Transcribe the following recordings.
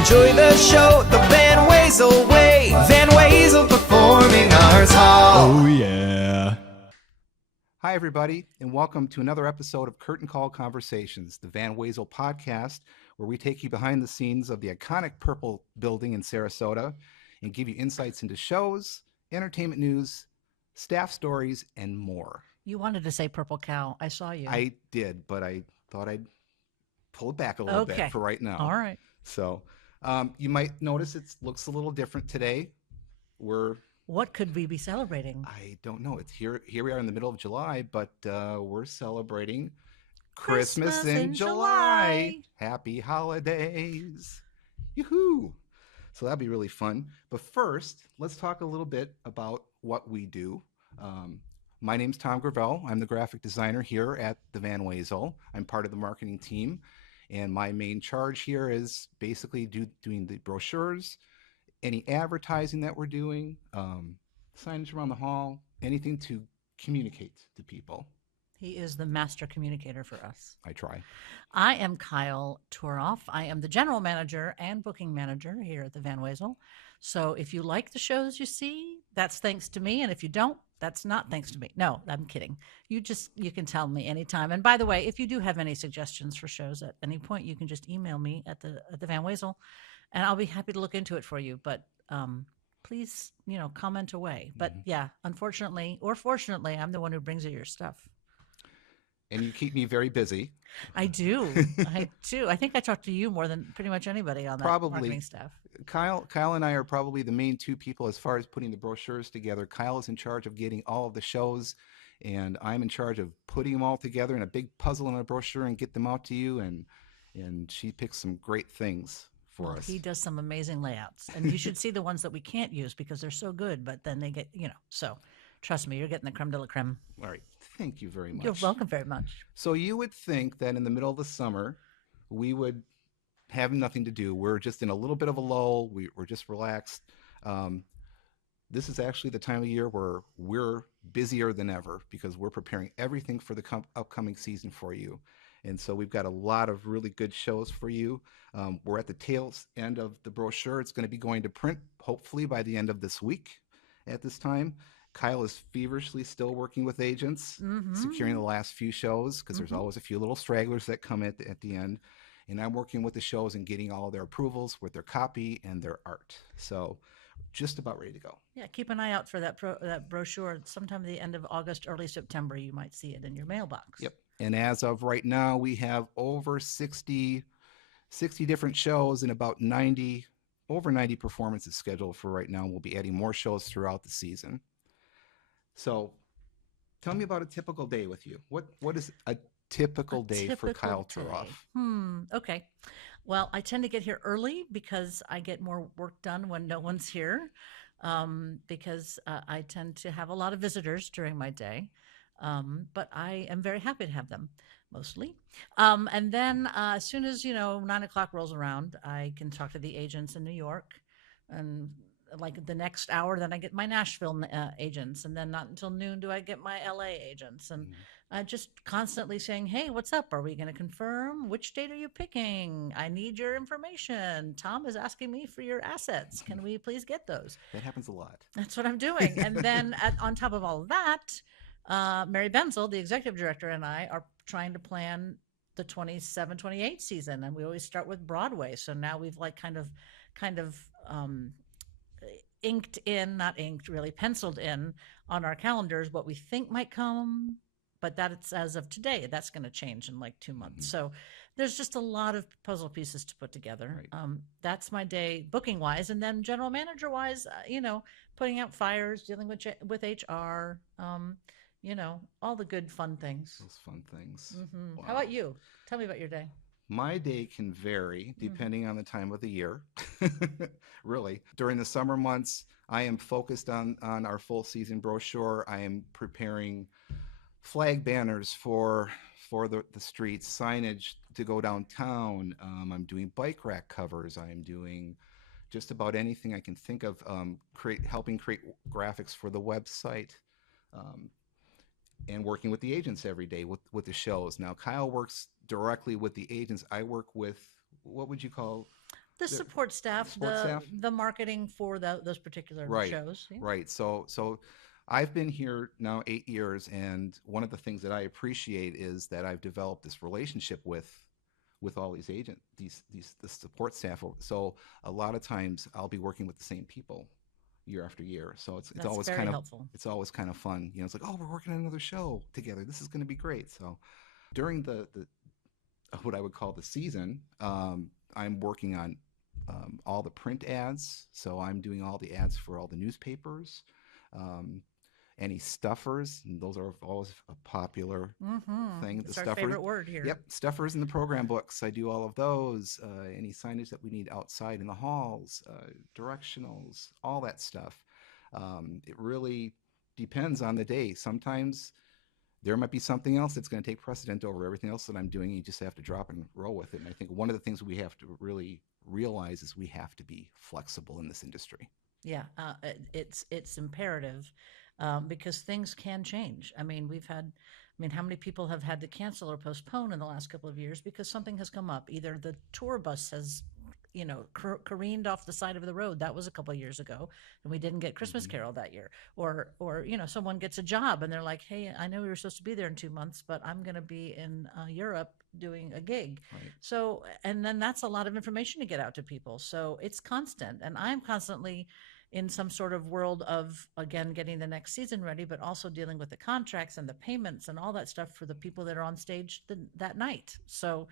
Enjoy the show the Van Wezel way. Van Wezel Performing Arts Hall. Oh, yeah. Hi, everybody, and welcome to another episode of Curtain Call Conversations, the Van Wezel podcast, where we take you behind the scenes of the iconic Purple Building in Sarasota and give you insights into shows, entertainment news, staff stories, and more. You wanted to say Purple Cow. I saw you. I did, but I thought I'd pull it back a little bit for right now. All right. So you might notice it looks a little different today. What could we be celebrating? I don't know. It's here we are in the middle of July, but we're celebrating Christmas in July. Happy holidays. Yoo-hoo. So that'd be really fun. But first, let's talk a little bit about what we do. My name's Thom Gravelle. I'm the graphic designer here at the Van Wezel. I'm part of the marketing team, and my main charge here is basically doing the brochures, any advertising that we're doing, signage around the hall, anything to communicate to people. He is the master communicator for us. I try. I am Kyle Turoff. I am the general manager and booking manager here at the Van Wezel. So if you like the shows you see, that's thanks to me. And if you don't, that's not thanks to me. No, I'm kidding. You can tell me anytime. And by the way, if you do have any suggestions for shows at any point, you can just email me at the Van Wezel, and I'll be happy to look into it for you. But please, comment away. But yeah, unfortunately or fortunately, I'm the one who brings you your stuff. And you keep me very busy. I do. I do. I think I talk to you more than pretty much anybody on that marketing staff. Kyle and I are probably the main two people as far as putting the brochures together. Kyle is in charge of getting all of the shows, and I'm in charge of putting them all together in a big puzzle in a brochure and get them out to you. And she picks some great things for us. He does some amazing layouts, and you should see the ones that we can't use because they're so good, but then they get, so trust me, you're getting the creme de la creme. All right. Thank you very much. You're welcome very much. So you would think that in the middle of the summer, we would have nothing to do. We're just in a little bit of a lull. We're just relaxed. This is actually the time of year where we're busier than ever because we're preparing everything for the upcoming season for you. And so we've got a lot of really good shows for you. We're at the tail end of the brochure. It's going to be going to print hopefully by the end of this week at this time. Kyle is feverishly still working with agents, securing the last few shows because there's always a few little stragglers that come at the end. And I'm working with the shows and getting all their approvals with their copy and their art. So just about ready to go. Yeah, keep an eye out for that brochure. Sometime at the end of August, early September, you might see it in your mailbox. Yep. And as of right now, we have over 60 different shows and about over 90 performances scheduled for right now. We'll be adding more shows throughout the season. So tell me about a typical day with you. What is a typical day for Kyle Turoff? Okay. Well, I tend to get here early because I get more work done when no one's here, because I tend to have a lot of visitors during my day. But I am very happy to have them mostly. And then as soon as, 9 o'clock rolls around, I can talk to the agents in New York, and like the next hour, then I get my Nashville agents, and then not until noon do I get my LA agents, and just constantly saying, hey, what's up? Are we going to confirm? Which date are you picking? I need your information. Tom is asking me for your assets. Can we please get those? That happens a lot. That's what I'm doing. And then on top of all of that, Mary Benzel, the executive director, and I are trying to plan the 27-28 season, and we always start with Broadway. So now we've kind of inked in, not inked, really penciled in on our calendars what we think might come, but that's as of today. That's going to change in like 2 months. So there's just a lot of puzzle pieces to put together. Right. That's my day booking wise, and then general manager wise, putting out fires, dealing with HR, all the good fun things. Those fun things. Wow. How about you? Tell me about your day. My day can vary depending on the time of the year. Really. During the summer months, I am focused on our full season brochure. I am preparing flag banners for the streets, signage to go downtown. I'm doing bike rack covers. I am doing just about anything I can think of, helping create graphics for the website. And working with the agents every day with the shows. Now, Kyle works directly with the agents. I work with, what would you call? The support staff, support staff. the marketing for those particular Right, shows. Yeah. right. So I've been here now 8 years, and one of the things that I appreciate is that I've developed this relationship with all these the support staff. So a lot of times I'll be working with the same people year after year. So it's That's always very kind of helpful. it's always kind of fun. It's like, oh, we're working on another show together. This is going to be great. So during the what I would call the season, I'm working on all the print ads. So I'm doing all the ads for all the newspapers, any stuffers, and those are always a popular thing. It's The our stuffers. favorite word here. Yep, stuffers in the program books. I do all of those. Any signage that we need outside in the halls, directionals, all that stuff. It really depends on the day. Sometimes there might be something else that's going to take precedent over everything else that I'm doing. You just have to drop and roll with it. And I think one of the things we have to really realize is we have to be flexible in this industry. Yeah, it's imperative because things can change. I mean, how many people have had to cancel or postpone in the last couple of years because something has come up? Either the tour bus has, careened off the side of the road. That was a couple of years ago, and we didn't get Christmas Carol that year. Or someone gets a job and they're like, "Hey, I know we were supposed to be there in 2 months, but I'm going to be in Europe doing a gig." Right. So, and then that's a lot of information to get out to people. So it's constant, and I'm constantly in some sort of world of, again, getting the next season ready, but also dealing with the contracts and the payments and all that stuff for the people that are on stage that night. So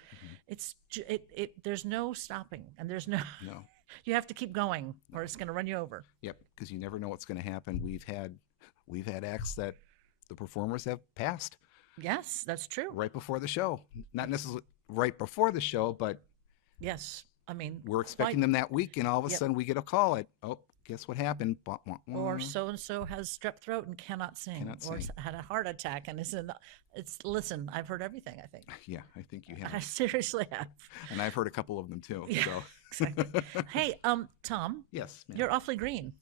there's no stopping, and there's no, No. you have to keep going or it's going to run you over. Yep, because you never know what's going to happen. We've had acts that the performers have passed Yes, that's true. right before the show. Not necessarily right before the show, but Yes. I mean, we're expecting them that week, and all of a Yep. sudden we get a call at, oh, guess what happened? Bah, bah, bah. or so and so has strep throat and cannot sing, Cannot or sing. had a heart attack and listen, I've heard everything, I think. Yeah, I think you I have. seriously have. And I've heard a couple of them too. Yeah, So exactly. Hey, Tom, yes, ma'am. you're awfully green.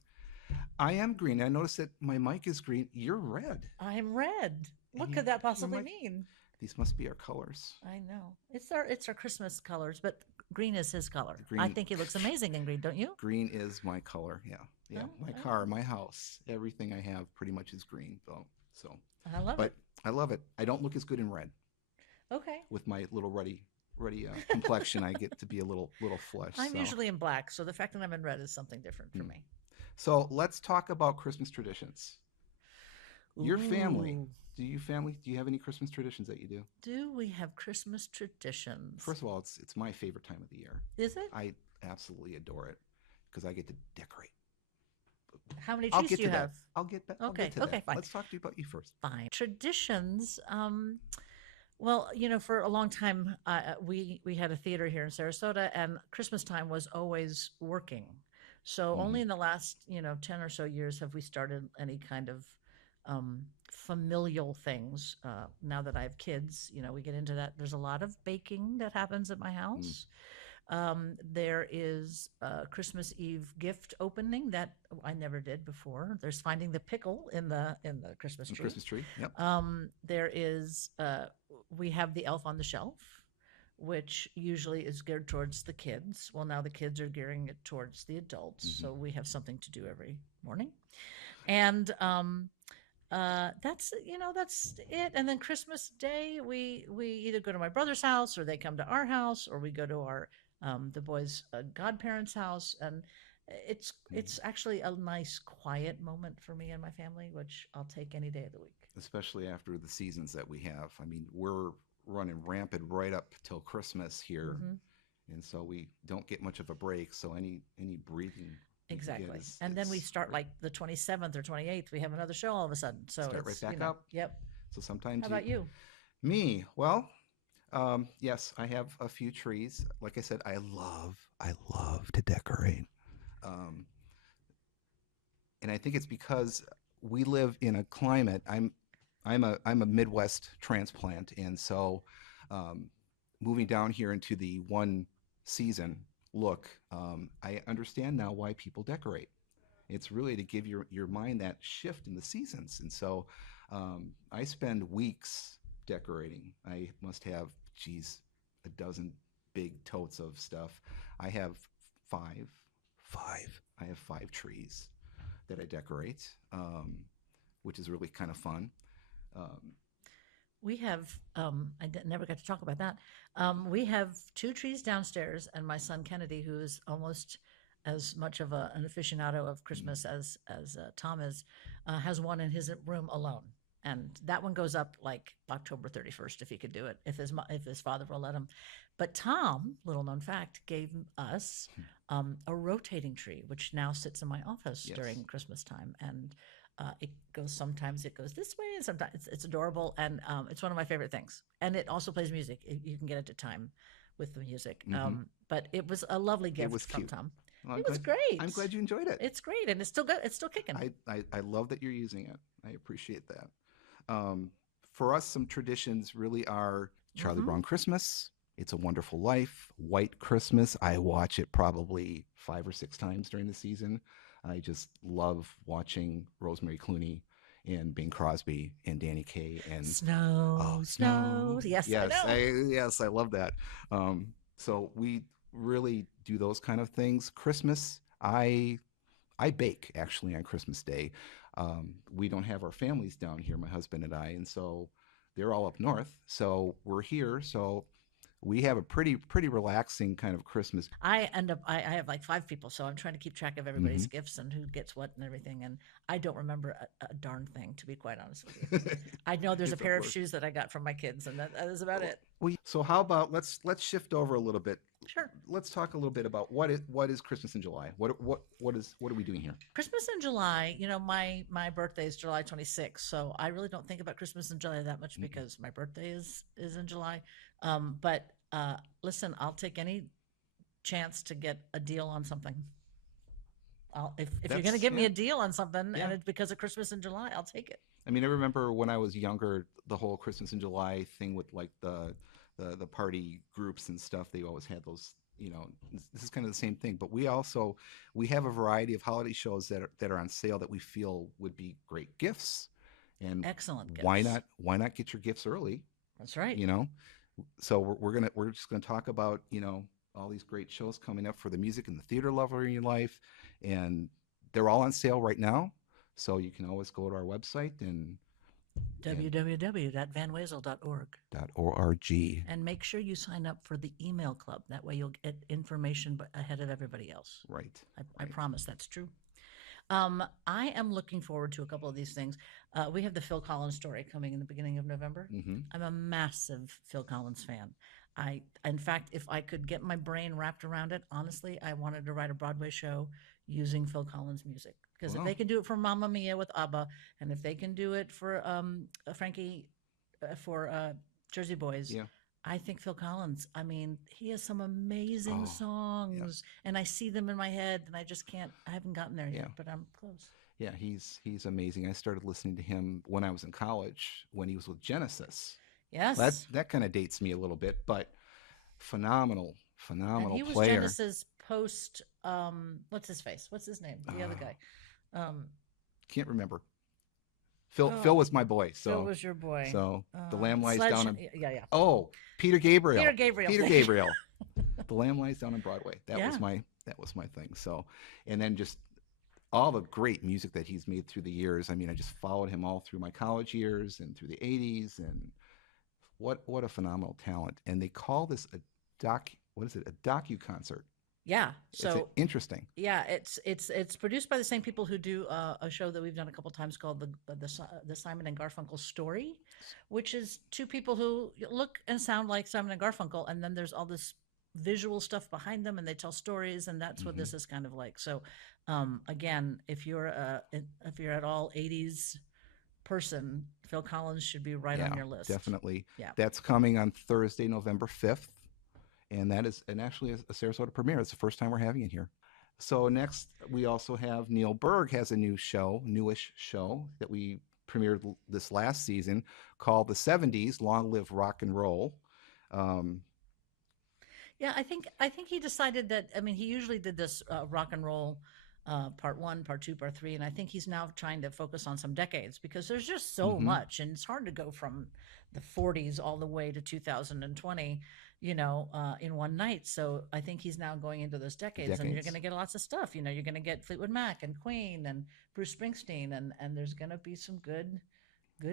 I am green. I noticed that my mic is green. You're red. I'm red. What You- could that possibly might- mean? These must be our colors. I know. It's our Christmas colors, but green is his color. I Green- think he looks amazing in green, don't you? Green is my color. Yeah. Yeah. Oh, My oh. car, my house, everything I have pretty much is green though. So I love but it. I love it. I don't look as good in red Okay. with my little ruddy complexion. I get to be a little flush. I'm so. usually in black, so the fact that I'm in red is something different for Hmm. me. So let's talk about Christmas traditions. Your family. Ooh. Do you have any Christmas traditions that you do? Do we have Christmas traditions? First of all, it's my favorite time of the year. Is it? I absolutely adore it because I get to decorate. How many I'll trees get do you to have? that. I'll get to Okay, that. okay, fine. Let's talk to you about you first. Fine. Traditions. Well, for a long time, we had a theater here in Sarasota, and Christmas time was always working. So only in the last 10 or so years have we started any kind of familial things. Now that I have kids, we get into that. There's a lot of baking that happens at my house. There is a Christmas Eve gift opening that I never did before. There's finding the pickle in the Christmas The tree. Christmas tree. Yep. There is we have the elf on the shelf, which usually is geared towards the kids. Well, now the kids are gearing it towards the adults, so we have something to do every morning. And that's it. And then Christmas Day, we either go to my brother's house, or they come to our house, or we go to our the boys' godparents' house, and it's actually a nice quiet moment for me and my family, which I'll take any day of the week. Especially after the seasons that we have. I mean, we're running rampant right up till Christmas here, and so we don't get much of a break. So any breathing. we can get Exactly. is- And then we is start great. like the 27th or 28th, we have another show all of a sudden. So Start right it's, back up. Yep. So sometimes. How about you? Me? Well, yes, I have a few trees. Like I said, I love to decorate. And I think it's because we live in a climate. I'm a Midwest transplant, and so moving down here into the one season look, I understand now why people decorate. It's really to give your mind that shift in the seasons, and so I spend weeks decorating. I must have, a dozen big totes of stuff. I have five. I have 5 trees that I decorate, which is really kind of fun. Um, We have, never got to talk about that. We have 2 trees downstairs, and my son Kennedy, who is almost as much of an aficionado of Christmas as Tom is, has one in his room alone, and that one goes up like October 31st if he could do it, if his father will let him. But Tom, little known fact, gave us a rotating tree, which now sits in my office Yes. during Christmas time, and sometimes it goes this way, and sometimes it's adorable, and it's one of my favorite things. And it also plays music. You can get it to time with the music. But it was a lovely gift was from cute. Tom. Well, It was great. I'm glad you enjoyed it. It's great, and it's still good. It's still kicking. I love that you're using it. I appreciate that. For us, some traditions really are Charlie Brown Christmas, It's a Wonderful Life, White Christmas. I watch it probably 5 or 6 times during the season. I just love watching Rosemary Clooney and Bing Crosby and Danny Kaye and Snow. Yes, yes, I know. yes, I love that. So we really do those kind of things. Christmas, I bake actually on Christmas Day. We don't have our families down here, my husband and I, and so they're all up north. So we're here. So we have a pretty relaxing kind of Christmas. I have like 5 people, so I'm trying to keep track of everybody's gifts and who gets what and everything. And I don't remember a darn thing, to be quite honest with you. I know there's a pair of shoes that I got from my kids, and that is about it. So how about let's shift over a little bit. Sure. Let's talk a little bit about what is Christmas in July. What are we doing here? Christmas in July, my birthday is July 26th, so I really don't think about Christmas in July that much because my birthday is in July. But listen, I'll take any chance to get a deal on something. If you're going to give me a deal on something and it's because of Christmas in July, I'll take it. I mean, I remember when I was younger, the whole Christmas in July thing with like the party groups and stuff. They always had those. This is kind of the same thing. But we have a variety of holiday shows that are on sale that we feel would be great gifts. And excellent gifts. Why not get your gifts early? That's right. So we're just gonna talk about all these great shows coming up for the music and the theater lover in your life, and they're all on sale right now. So you can always go to our website and www.vanwezel.org. And make sure you sign up for the email club. That way you'll get information ahead of everybody else. Right. I promise that's true. I am looking forward to a couple of these things. We have the Phil Collins story coming in the beginning of November. I'm a massive Phil Collins fan. In fact, if I could get my brain wrapped around it, honestly, I wanted to write a Broadway show using Phil Collins music. Because if they can do it for Mamma Mia with ABBA, and if they can do it for Frankie for Jersey Boys, I think Phil Collins, he has some amazing songs, and I see them in my head, and I haven't gotten there yet, but I'm close. Yeah, he's amazing. I started listening to him when I was in college, when he was with Genesis. Yes. That kind of dates me a little bit, but phenomenal and he was player. Genesis post, what's his face? What's his name? The other guy. Can't remember. Phil was my boy. So Phil was your boy. So The Lamb Lies Down on... Yeah. Oh, Peter Gabriel. Peter Gabriel. The Lamb Lies Down on Broadway. That was my thing. So, and then just all the great music that he's made through the years. I just followed him all through my college years and through the 80s, and what a phenomenal talent. And they call this a docu concert. Yeah, so it's interesting. Yeah, it's produced by the same people who do a show that we've done a couple times called the Simon and Garfunkel Story, which is 2 people who look and sound like Simon and Garfunkel, and then there's all this visual stuff behind them, and they tell stories, and that's what this is kind of like. So, again, if you're at all 80s person, Phil Collins should be right on your list. Definitely. Yeah, that's coming on Thursday, November 5th. And that is actually a Sarasota premiere. It's the first time we're having it here. So next, we also have Neil Berg has a newish show that we premiered this last season called The 70s, Long Live Rock and Roll. Yeah, I think he decided that, he usually did this rock and roll part 1, part 2, part 3, and I think he's now trying to focus on some decades because there's just so much, and it's hard to go from the 40s all the way to 2020. in one night. So I think he's now going into those decades, and you're Decades. going to get lots of stuff. You're going to get Fleetwood Mac and Queen and Bruce Springsteen, and there's going to be some good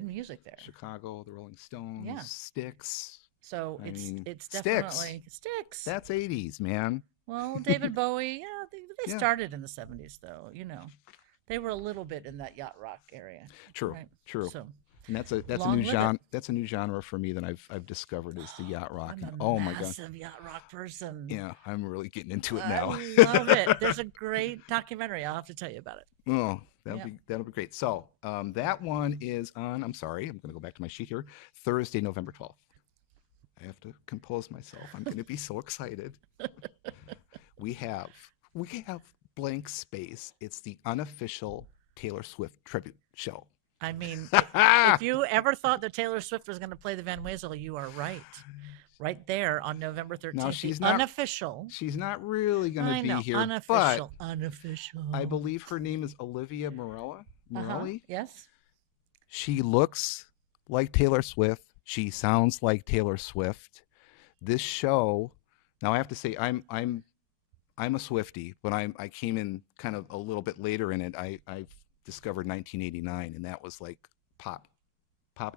music there. Chicago, the Rolling Stones, Yeah. Styx. So I mean, it's Styx. definitely Sticks. That's 80s, man. Well, David Bowie, yeah, they Yeah. started in the 70s though. They were a little bit in that yacht rock area, True. right? True. So And that's a long new live it. genre. That's a new genre for me that I've discovered is the yacht rock. I'm And a oh my god, massive yacht rock person. yeah, I'm really getting into it I now. love it. There's a great documentary. I'll have to tell you about it. Oh, Yeah. that'll be great. So that one is on. I'm sorry, I'm going to go back to my sheet here. Thursday, November 12th. I have to compose myself. I'm going to be so excited. We have blank space. It's the unofficial Taylor Swift tribute show. I mean, if you ever thought that Taylor Swift was going to play the Van Wezel, you are right. Right there on November 13th. Now, she's the not- unofficial. She's not really going I to know, be here, unofficial. but Unofficial. I believe her name is Olivia Morelli. Yes. She looks like Taylor Swift. She sounds like Taylor Swift. This show, now I have to say I'm a Swiftie, but I came in kind of a little bit later in it. I've discovered 1989, and that was like pop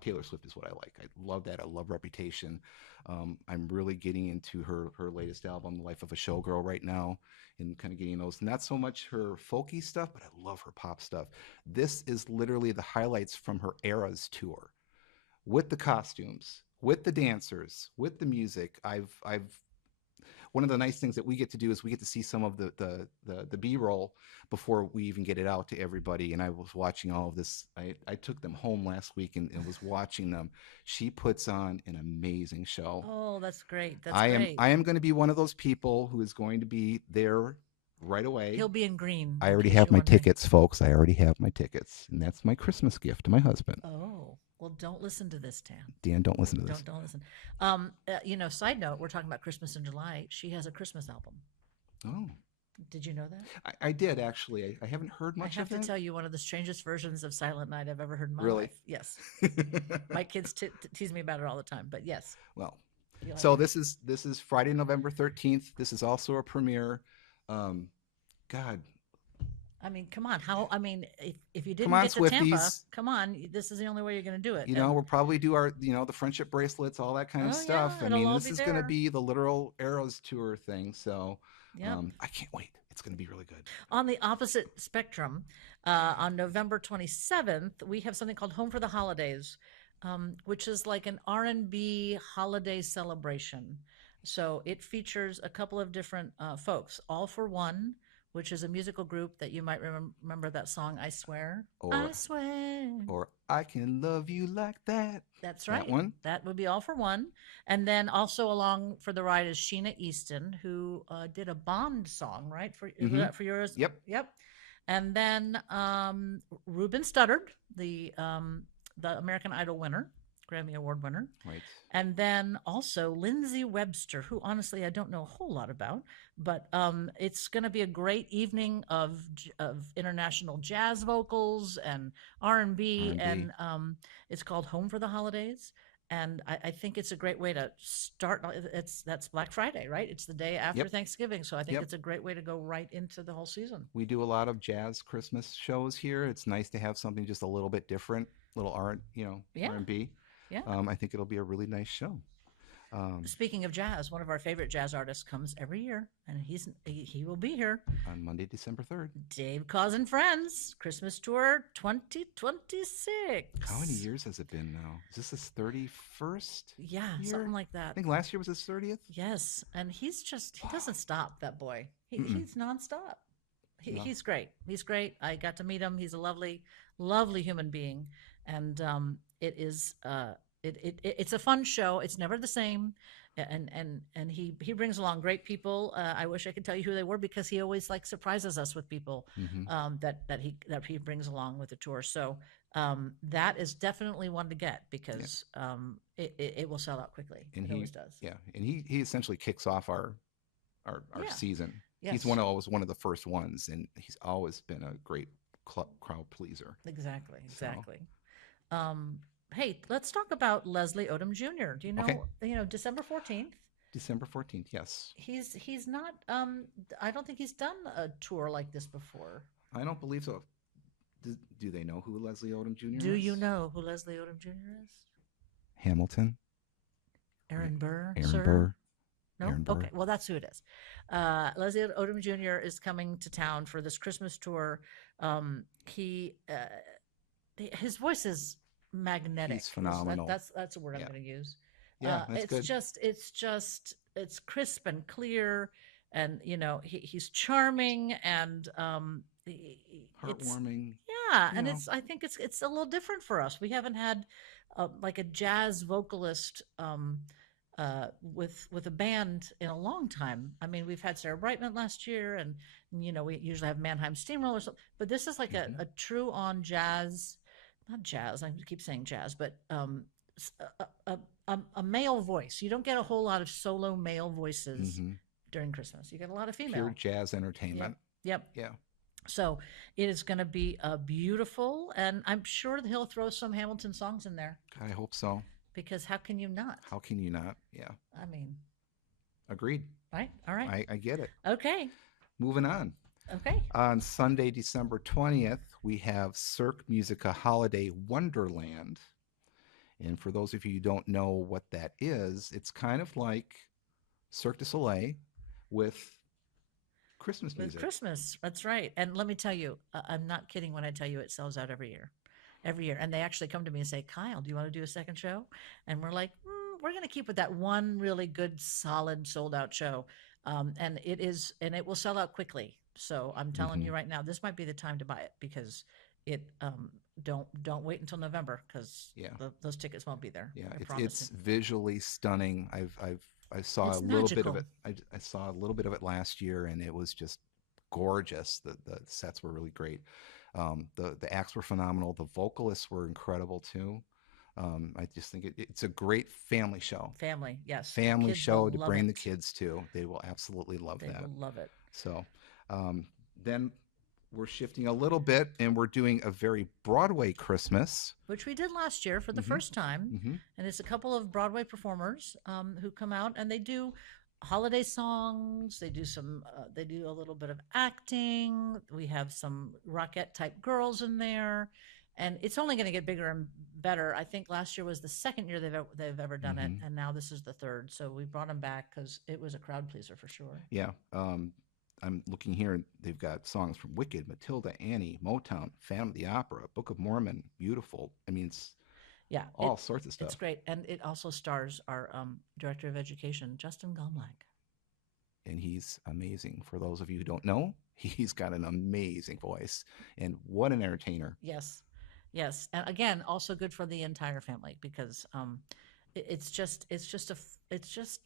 Taylor Swift is what I like. I love that. I love Reputation. I'm really getting into her latest album, Life of a Showgirl, right now, and kind of getting those. Not so much her folky stuff, but I love her pop stuff. This is literally the highlights from her Eras tour, with the costumes, with the dancers, with the music. I've one of the nice things that we get to do is we get to see some of the B-roll before we even get it out to everybody. And I was watching all of this. I took them home last week and was watching them. She puts on an amazing show. Oh, that's great. That's I great. am going to be one of those people who is going to be there right away. He'll be in green. I in already case have you're my wondering. tickets, folks. I already have my tickets. And that's my Christmas gift to my husband. Oh, well, don't listen to this, Tam. Dan, don't listen to this. Don't listen. Side note, we're talking about Christmas in July. She has a Christmas album. Oh, Did you know that? I did actually. I haven't heard I much have of to tell you, one of the strangest versions of Silent Night I've ever heard in my Really? life. Yes. it. My kids tease me about it all the time, but yes. Well, you'll have so to- this is Friday, November 13th. This is also a premiere. God, I mean, come on. If you didn't Come on, get to Tampa, Swifties. come on. This is the only way you're going to do it. we'll probably do our, the friendship bracelets, all that kind of Oh, stuff. yeah, I it'll mean, all this be is going to there. be the literal Eras tour thing. So Yep. I can't wait. It's going to be really good. On the opposite spectrum, on November 27th, we have something called Home for the Holidays, which is like an R&B holiday celebration. So it features a couple of different folks. All for One, which is a musical group that you might remember that song, I Swear. Or- I Swear. Or I Can Love You Like That. That's right. That one. That would be All for One. And then also along for the ride is Sheena Easton, who did a Bond song, right? Was Mhm. that for yours? Yep. Yep. And then Ruben Studdard, the American Idol winner, Grammy Award winner. Right. And then also Lindsay Webster, who honestly I don't know a whole lot about, but it's going to be a great evening of international jazz vocals and R&B, R&B. and it's called Home for the Holidays. And I think it's a great way to start. That's Black Friday, right? It's the day after Yep. Thanksgiving, so I think Yep. it's a great way to go right into the whole season. We do a lot of jazz Christmas shows here. It's nice to have something just a little bit different, little Yeah. R&B. Yeah. I think it'll be a really nice show. Speaking of jazz, one of our favorite jazz artists comes every year, and he will be here. On Monday, December 3rd. Dave Cause and Friends Christmas Tour 2026. How many years has it been now? Is this his 31st? Yeah, year? something like I that. think last year was his 30th. Yes, and he doesn't stop, that boy. Mm-mm. He's nonstop. No. He's great. He's great. I got to meet him. He's a lovely, lovely human being, and it is it's a fun show. It's never the same, and he brings along great people. I wish I could tell you who they were, because he always surprises us with people Mhm. that he brings along with the tour. So that is definitely one to get, because it will sell out quickly. And it always does. Yeah, and he essentially kicks off our Yeah. season. Yes. He's always one of the first ones, and he's always been a great crowd pleaser. Exactly. So- Exactly. Hey, let's talk about Leslie Odom Jr. Do you know? Okay. December 14th. December 14th. Yes. He's not. I don't think he's done a tour like this before. I don't believe so. Do they know who Leslie Odom Jr. Do is? you know who Leslie Odom Jr. is? Hamilton. Aaron Burr, Aaron sir. Burr. No? Aaron Burr. Okay. Well, that's who it is. Leslie Odom Jr. is coming to town for this Christmas tour. His voice is magnetic. He's phenomenal. That's a word I'm Yeah. going to use. Yeah, that's it's good. it's crisp and clear, and he's charming and Heartwarming. yeah, you and know. I think it's a little different for us. We haven't had like a jazz vocalist with a band in a long time. I mean, we've had Sarah Brightman last year, and we usually have Mannheim Steamroller, but this is like Mhm. a true on jazz, not jazz. I keep saying jazz, but a male voice. You don't get a whole lot of solo male voices Mhm. during Christmas. You get a lot of Pure female. jazz entertainment. Yep. Yeah. So it is going to be beautiful, and I'm sure that he'll throw some Hamilton songs in there I hope so. because how can you not? How can you not? Yeah. I mean, Agreed. right? All right. I get it. Okay. Moving on. Okay. On Sunday, December 20th, we have Cirque Musica Holiday Wonderland. And for those of you who don't know what that is, it's kind of like Cirque du Soleil with Christmas music. With Christmas. That's right. And let me tell you, I'm not kidding when I tell you it sells out every year. Every year. And they actually come to me and say, Kyle, do you want to do a second show? And we're like, we're going to keep with that one really good, solid, sold out show. And it will sell out quickly. So I'm telling you right now, this might be the time to buy it because it, don't wait until November because those tickets won't be there. Yeah, I promise it's you. visually stunning. I saw It's a little bit of magical. it. I saw a little bit of it last year, and it was just gorgeous. The sets were really great. The acts were phenomenal. The vocalists were incredible too. I just think it's a great family show. Family, yes. Family Kids show will to love bring the it. kids to. They will absolutely love They that. will love it. So then we're shifting a little bit, and we're doing a very Broadway Christmas. Which we did last year for the first time. Mm-hmm. And it's a couple of Broadway performers who come out and they do holiday songs. They do they do a little bit of acting. We have some Rockette type girls in there. And it's only going to get bigger and better. I think last year was the second year they've ever done it. And now this is the third. So we brought them back because it was a crowd pleaser for sure. Yeah. I'm looking here, and they've got songs from Wicked, Matilda, Annie, Motown, Phantom of the Opera, Book of Mormon, Beautiful. I mean, it's all sorts of stuff. It's great. And it also stars our director of education, Justin Gomlak. And he's amazing. For those of you who don't know, he's got an amazing voice. And what an entertainer. Yes. Yes. And again, also good for the entire family because it's just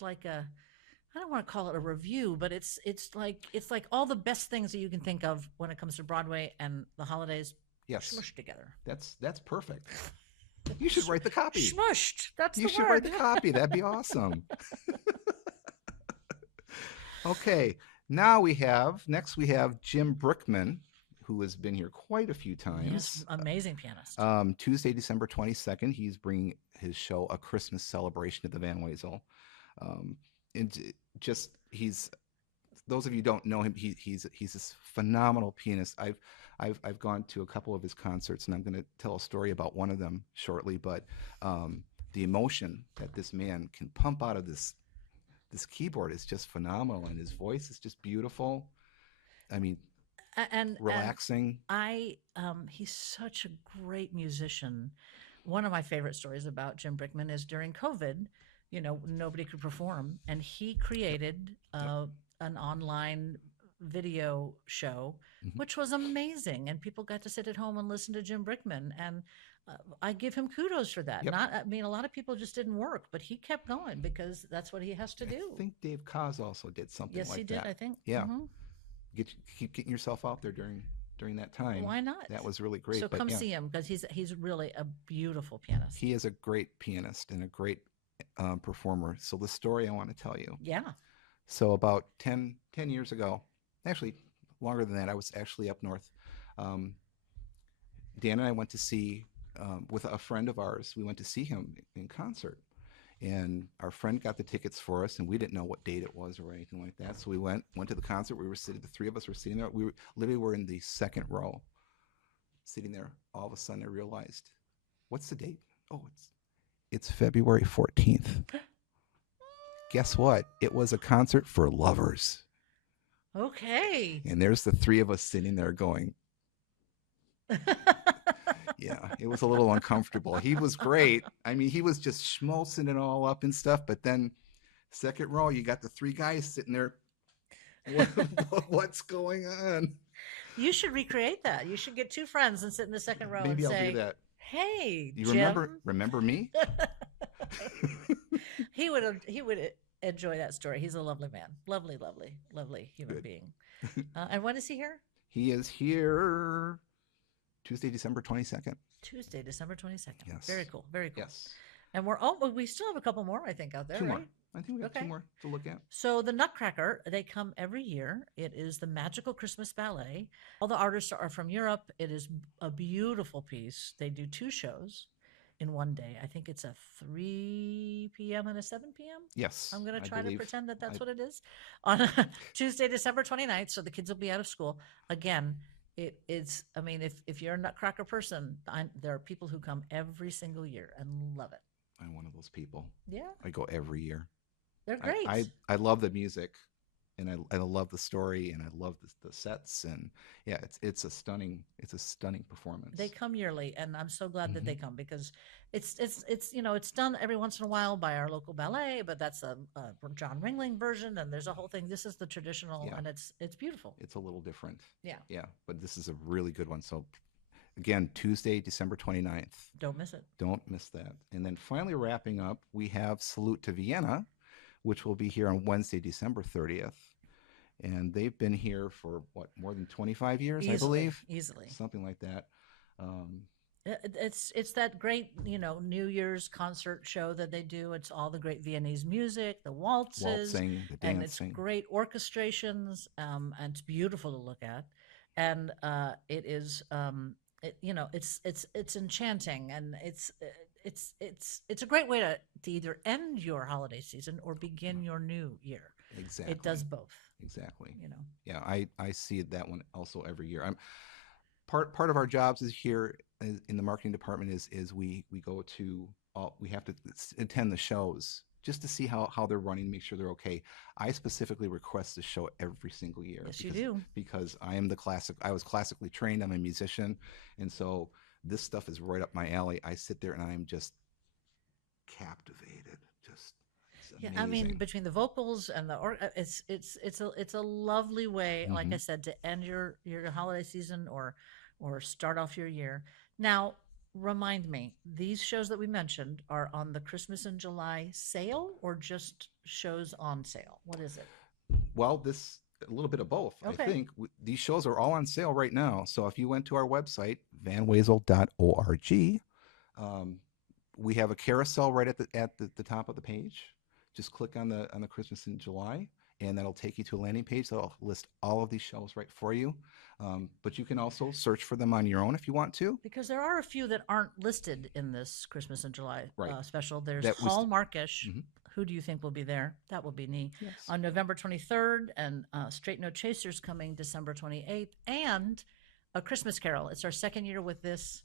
like I don't want to call it a review, but it's like all the best things that you can think of when it comes to Broadway and the holidays. Yes. Smushed together. That's perfect. You should write the copy. Smushed. That's the You word. should write the copy. That'd be awesome. Okay. Next we have Jim Brickman, who has been here quite a few times. Yes, amazing pianist. Tuesday, December 22nd, he's bringing his show, A Christmas Celebration, at the Van Wezel. And just those of you who don't know him, he's this phenomenal pianist. I've gone to a couple of his concerts, and I'm going to tell a story about one of them shortly. But the emotion that this man can pump out of this keyboard is just phenomenal, and his voice is just beautiful. I mean, and relaxing. He's such a great musician. One of my favorite stories about Jim Brickman is during COVID, nobody could perform, and he created an online video show, which was amazing, and people got to sit at home and listen to Jim Brickman, and I give him kudos for that. I mean, a lot of people just didn't work, but he kept going because that's what he has to do. I think Dave Koz also did something like that. Yes, he did, I think. Yeah. Keep getting yourself out there during that time. Why not? That was really great. So come see him because he's really a beautiful pianist. He is a great pianist and a great performer. So the story I want to tell you. Yeah. So about 10 years ago, actually longer than that, I was actually up north. Dan and I went to see, with a friend of ours, we went to see him in concert. And our friend got the tickets for us, and we didn't know what date it was or anything like that. So we went to the concert. We were sitting, the three of us were sitting there. We were literally were in the second row, sitting there. All of a sudden, I realized, what's the date? Oh, it's February 14th. Guess what? It was a concert for lovers. Okay. And there's the three of us sitting there going, yeah, it was a little uncomfortable. He was great. I mean, he was just schmoozing it all up and stuff. But then, second row, you got the three guys sitting there. What's going on? You should recreate that. You should get two friends and sit in the second row Maybe and I'll say, do that. "Hey, You Jim." remember me? He would enjoy that story. He's a lovely man, lovely human Good. being. And when is he here? He is here Tuesday, December 22nd. Tuesday, December 22nd. Yes. Very cool. Very cool. Yes. And we still have a couple more, I think, out there. Two more. Right? I think we have Okay. two more to look at. So the Nutcracker, they come every year. It is the Magical Christmas Ballet. All the artists are from Europe. It is a beautiful piece. They do two shows in one day. I think it's a 3 p.m. and a 7 p.m. Yes. I'm going to I try to believe. pretend that that's what it is on Tuesday, December 29th. So the kids will be out of school. Again, it's, I mean, if you're a Nutcracker person, there are people who come every single year and love it. I'm one of those people. Yeah, I go every year. they're great. I love the music, and I love the story, and I love the sets, and yeah, it's a stunning performance. They come yearly, and I'm so glad that they Mhm. come because it's it's done every once in a while by our local ballet, but that's a John Ringling version, and there's a whole thing. This is the traditional, Yeah. and it's beautiful. It's a little different. Yeah, Yeah, but this is a really good one. So again, Tuesday, December 29th. don't miss it. Don't miss that. And then finally wrapping up, we have Salute to Vienna, which will be here on Wednesday, December 30th. And they've been here for what, more than 25 years, I believe? Easily. Something like that. It's that great New Year's concert show that they do. It's all the great Viennese music, the waltzes, Waltzing, the and it's dancing. great orchestrations, and it's beautiful to look at, and it is it's enchanting, and it's a great way to either end your holiday season or begin your new year. Exactly. It does both. Exactly. Yeah, I see that one also every year. I'm part of our jobs is here in the marketing department is we go to we have to attend the shows just to see how they're running, make sure they're okay. I specifically request the show every single year. Yes, you do. Because I was classically trained. I'm a musician, and so this stuff is right up my alley. I sit there and I'm just captivated. Just yeah. I mean, amazing. between the vocals and it's a lovely way, like I said, to end your holiday season or start off your year. Now, remind me, these shows that we mentioned are on the Christmas in July sale or just shows on sale? What is it? Well, a little bit of both. Okay. I think these shows are all on sale right now. So if you went to our website, vanwezel.org, we have a carousel right at the top of the page. Just click on the Christmas in July, and that'll take you to a landing page that'll list all of these shows right for you. But you can also search for them on your own if you want to. Because there are a few that aren't listed in this Christmas in July Right. special. There's That was- Hallmarkish. Mhm. Who do you think will be there? That will be me. Yes. On November 23rd, and Straight No Chasers coming December 28th, and A Christmas Carol. It's our second year with this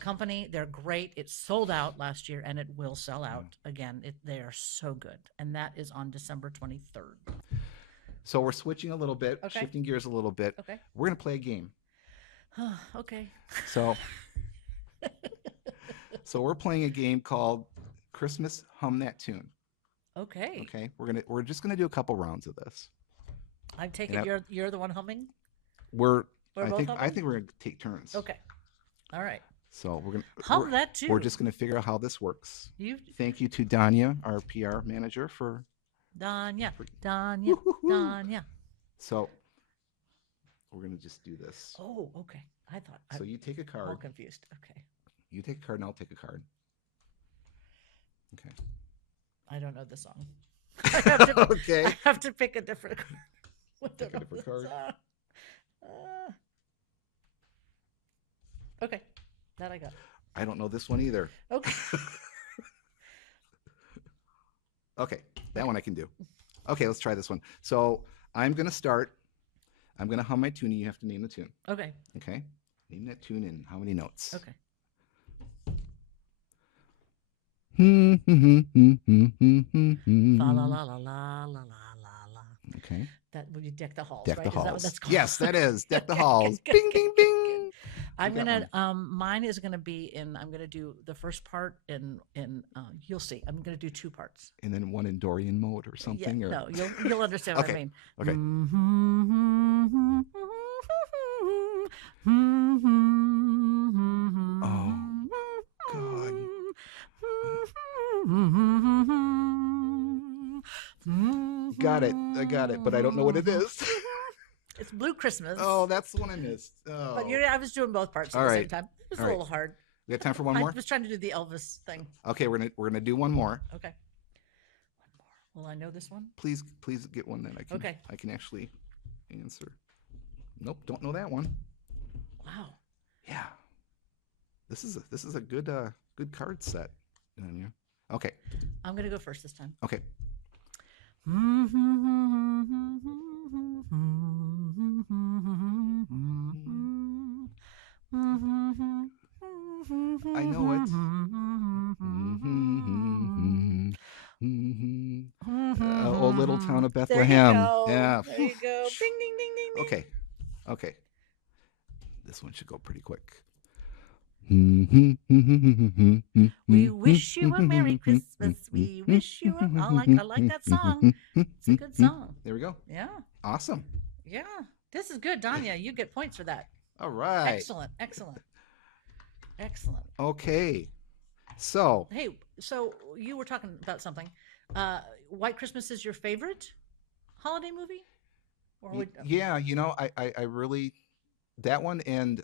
company. They're great. It sold out last year, and it will sell out again. They are so good, and that is on December 23rd. So we're switching a little bit, Okay. shifting gears a little bit. Okay. We're going to play a game. Okay. So, we're playing a game called Christmas Hum That Tune. Okay. Okay, we're just gonna do a couple rounds of this. I take And it you're the one humming. We're We're I both think humming? we're gonna take turns. Okay. All right. So we're gonna Hum that too. We're just gonna figure out how this works. You, Thank you to Danya, our PR manager, for Danya, Woo-hoo-hoo. Danya. so we're gonna just do this. Oh, okay. I thought So you take a I'm all card. confused. Okay. You take a card, and I'll take a card. Okay. I don't know the song. I have to, Okay. I have to pick a different card. What Pick a the different hell is card. that? Okay. That I got. I don't know this one either. Okay. Okay, that one I can do. Okay, let's try this one. So I'm gonna start. I'm gonna hum my tune, and you have to name the tune. Okay. Okay, name that tune in how many notes? Okay. Fa la la la la la la la. Okay. That when you deck the halls, Deck right? the Is that what halls. that's called? Yes, that is. Deck the Okay, halls. good, Bing, good, bing, good, bing. good. I'm got gonna one. mine is gonna be in. I'm gonna do the first part in. You'll see. I'm gonna do two parts. And then one in Dorian mode or Yeah, something. Or no, you'll understand what I okay, mean. okay. Oh God, got it. I got it, but I don't know what it is. It's Blue Christmas. Oh, that's the one I missed. But Oh, I was doing both parts at all the right, same time. It was all a right. little hard. We got time for one I more. was trying to do the Elvis thing. Okay, we're gonna do one more. Okay. One more. Will I know this one? Please get one that Okay. I can actually answer. Nope, don't know that one. Wow. Yeah, this is a good card set. Okay, I'm gonna go first this time. okay. I know it. Old little town of Bethlehem. There you go. Yeah. There you go. Ding ding ding ding ding. Okay. Okay. This one should go pretty quick. We wish you a Merry Christmas. We wish you a. I like that song. It's a good song. There we go. Yeah. Awesome. Yeah. This is good, Danya. You get points for that. All right. Excellent. Excellent. Excellent. Okay. So, Hey, so you were talking about something. White Christmas is your favorite holiday movie? Or would, yeah, I really, that one and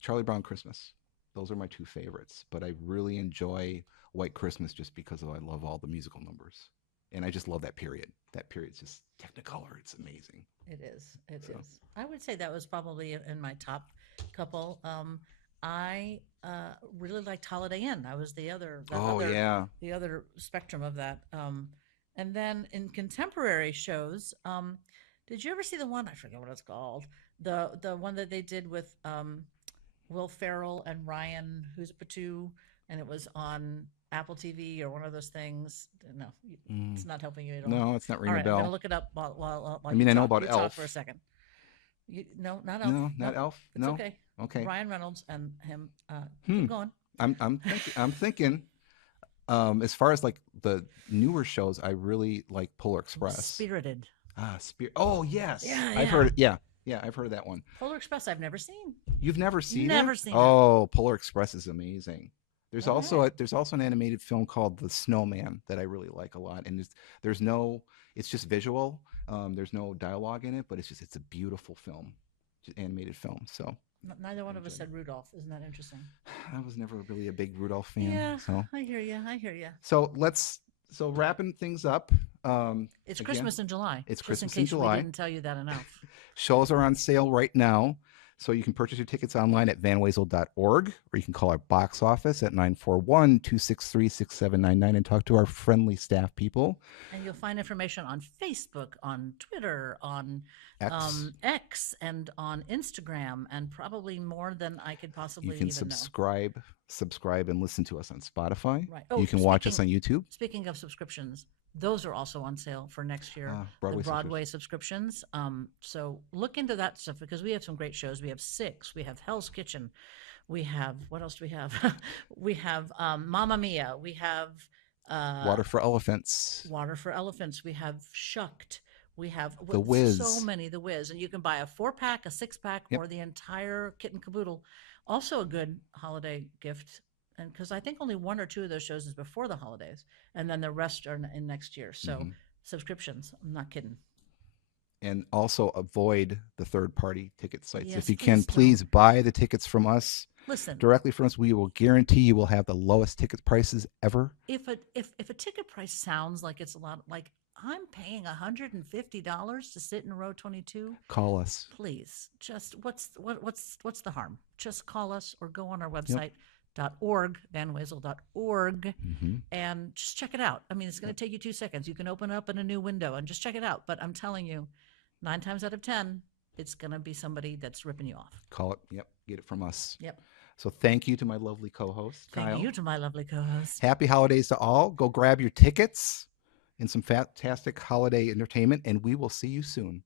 Charlie Brown Christmas. Those are my two favorites. But I really enjoy White Christmas just because I love all the musical numbers. And I just love that period. That period's just Technicolor. It's amazing. It is. It is. I would say that was probably in my top couple. I really liked Holiday Inn. I was the other. Yeah. The other spectrum of that. And then in contemporary shows, did you ever see the one? I forget what it's called. The one that they did with Will Ferrell and Ryan Huspatu, and it was on Apple TV or one of those things. No, it's not helping you at all. No, it's not All ringing right, a I'm bell. gonna look it up while I mean, you I know talk. about You talk Elf. for a second. No, not Elf. No, not Nope, Elf. It's No. okay. Okay. Ryan Reynolds and him. Hmm. Keep going. I'm thinking. As far as like the newer shows, I really like Polar Express. Spirited. Spirit. Oh yes. Yeah, I've yeah. heard it. Yeah, I've heard of that one. Polar Express. I've never seen. You've never seen Never it? seen it. Oh, Polar Express is amazing. There's All also right. there's also an animated film called The Snowman that I really like a lot, and there's no it's just visual. There's no dialogue in it, but it's a beautiful film, just animated film. So Neither one of us enjoy said Rudolph. Isn't that interesting? I was never really a big Rudolph fan. Yeah, So I hear you. I hear you. so wrapping things up. It's Again, Christmas in July. it's just in Christmas in case July. we didn't tell you that enough. Shows are on sale right now. So you can purchase your tickets online at vanwezel.org, or you can call our box office at 941-263-6799 and talk to our friendly staff people. And you'll find information on Facebook, on Twitter, on X. X, and on Instagram, and probably more than I could possibly You can even know. subscribe and listen to us on Spotify. Right. Oh, You can watch us on YouTube. Speaking of subscriptions, those are also on sale for next year. Broadway The Broadway subscriptions. So look into that stuff because we have some great shows. We have Six. We have Hell's Kitchen. We have what else do we have? We have Mamma Mia. We have Water for Elephants. Water for Elephants. We have Shucked. We have The Wiz. so many. The Wiz, and you can buy a 4-pack, a 6-pack, Yep. or the entire kit and caboodle. Also a good holiday gift. And because I think only 1 or 2 of those shows is before the holidays, and then the rest are in next year. So Mhm. subscriptions. I'm not kidding. And also avoid the third-party ticket sites. Yes, If you can, please please don't. buy the tickets from us Listen, directly from us. We will guarantee you will have the lowest ticket prices ever. if a ticket price sounds like it's a lot, like I'm paying $150 to sit in row 22. Call us. Please, just what's the harm? Just call us or go on our website. vanwezel.org, Mm-hmm. and just check it out. I mean, it's going to take you 2 seconds. You can open up in a new window and just check it out. But I'm telling you, 9 times out of 10, it's going to be somebody that's ripping you off. Call it. Yep. Get it from us. Yep. So thank you to my lovely co-host, Thank Kyle. you to my lovely co-host. Happy holidays to all. Go grab your tickets and some fantastic holiday entertainment, and we will see you soon.